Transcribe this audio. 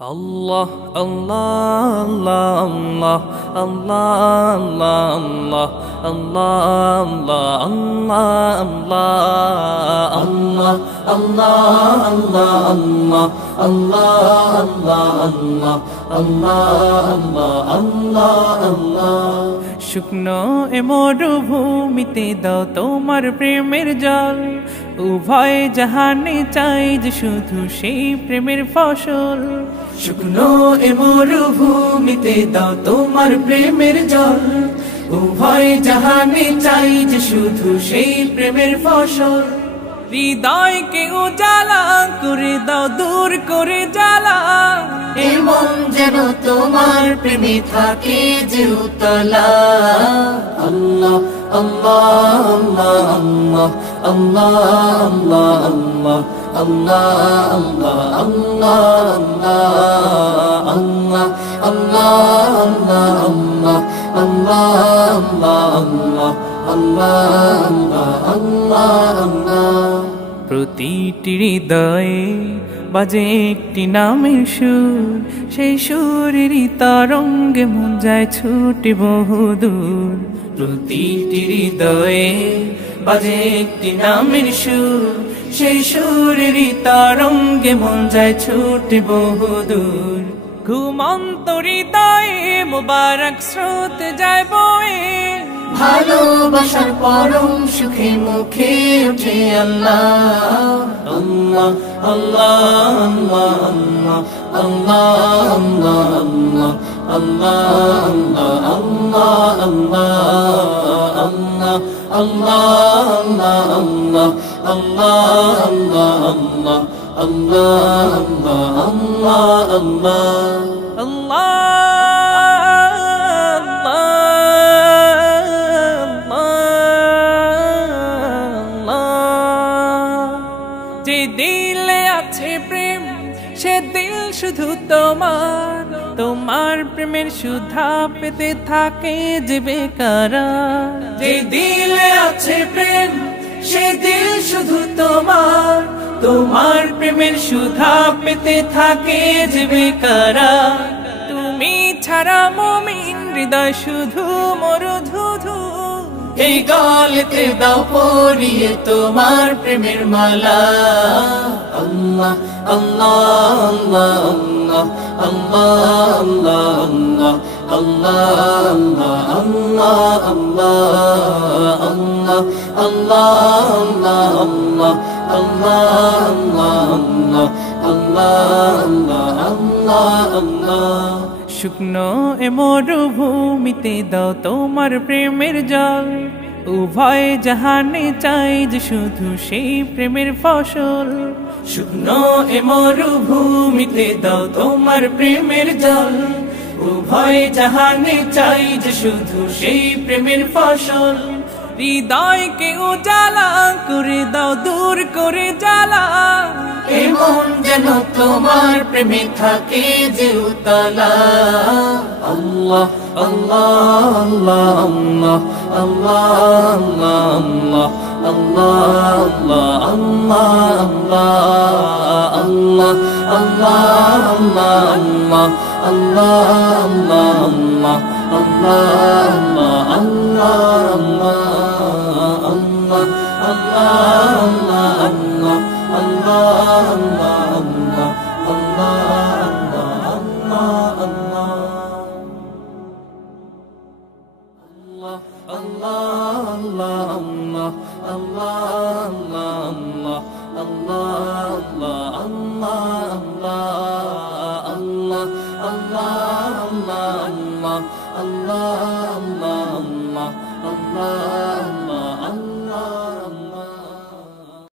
Allah, Allah, Allah, Allah, Allah, Allah, Allah, Allah, Allah, Allah, Allah, Allah, Allah, Allah, Allah, Allah. শুকনো এ মরুভূমিতে দাও তোমার প্রেমের জল, উভয় জাহানে চাই যে শুধু সেই প্রেমের ফসল। শুকনো এ মরুভূমিতে দাও তোমার প্রেমের জল, উভয় জাহানে চাই যে শুধু সেই প্রেমের ফসল। হৃদয়কে উজালা করে দাও, দূর করে জ্বালা, এমন যেন তোমার প্রেমে থাকে যে উতলা। আল্লাহ আল্লাহ আল্লাহ আল্লাহ আল্লাহ আল্লাহ আল্লাহ আল্লাহ আল্লাহ আল্লাহ আল্লাহ আল্লাহ আল্লাহ আল্লাহ আল্লাহ। প্রতিটি হৃদয়ে বাজে একটি নামের সুর, সেই সুরেরই তরঙ্গে মন যায় ছুটে বহুদূর। প্রতিটি হৃদয়ে বাজে একটি নামের সুর, সেই সুরেরই তরঙ্গে মন যায় ছুটে বহুদূর। ঘুমন্ত হৃদয়ে মুবারক স্রোত যায় বয়ে, ভালোবাসার পরম সুখে মুখে উঠে আল্লাহ আল্লাহ আল্লাহ আল্লাহ আল্লাহ আল্লাহ আল্লাহ আল্লাহ আল্লাহ আল্লাহ আল্লাহ আল্লাহ আল্লাহ আল্লাহ আল্লাহ আল্লাহ আল্লাহ আল্লাহ। যে দিলে আছে প্রেম সে দিল শুধু তোমার, তোমার প্রেমের সুধা পেতে থাকে যে বেকারার। যে দিলে আছে প্রেম সে দিল শুধু তোমার, তোমার প্রেমের সুধা পেতে থাকে যে বেকারার। তুমি ছাড়া মুমিন হৃদয় শুধু মরুধুধু, এই গলেতে দাও পরিয়ে তোমার প্রেমের মালা। আল্লাহ আল্লাহ আল্লাহ আল্লাহ আল্লাহ আল্লাহ আল্লাহ আল্লাহ আল্লাহ আল্লাহ আল্লাহ আল্লাহ আল্লাহ। শুকনো এ মরুভূমিতে দাও তোমার প্রেমের জল, উভয় জাহানে চাই যে শুধু সেই প্রেমের ফসল। শুকনো এ মরুভূমিতে দাও তোমার প্রেমের জল, উভয় জাহানে চাই যে শুধু সেই প্রেমের ফসল। হৃদয়কে উজালা করে দাও, দূর করে জ্বালা, এমন যেন তোমার প্রেমে থাকে যে উতলা। আল্লাহ আল্লাহ আল্লাহ আল্লাহ আল্লাহ আল্লাহ আল্লাহ আল্লাহ আল্লাহ আল্লাহ আল্লাহ আল্লাহ Allah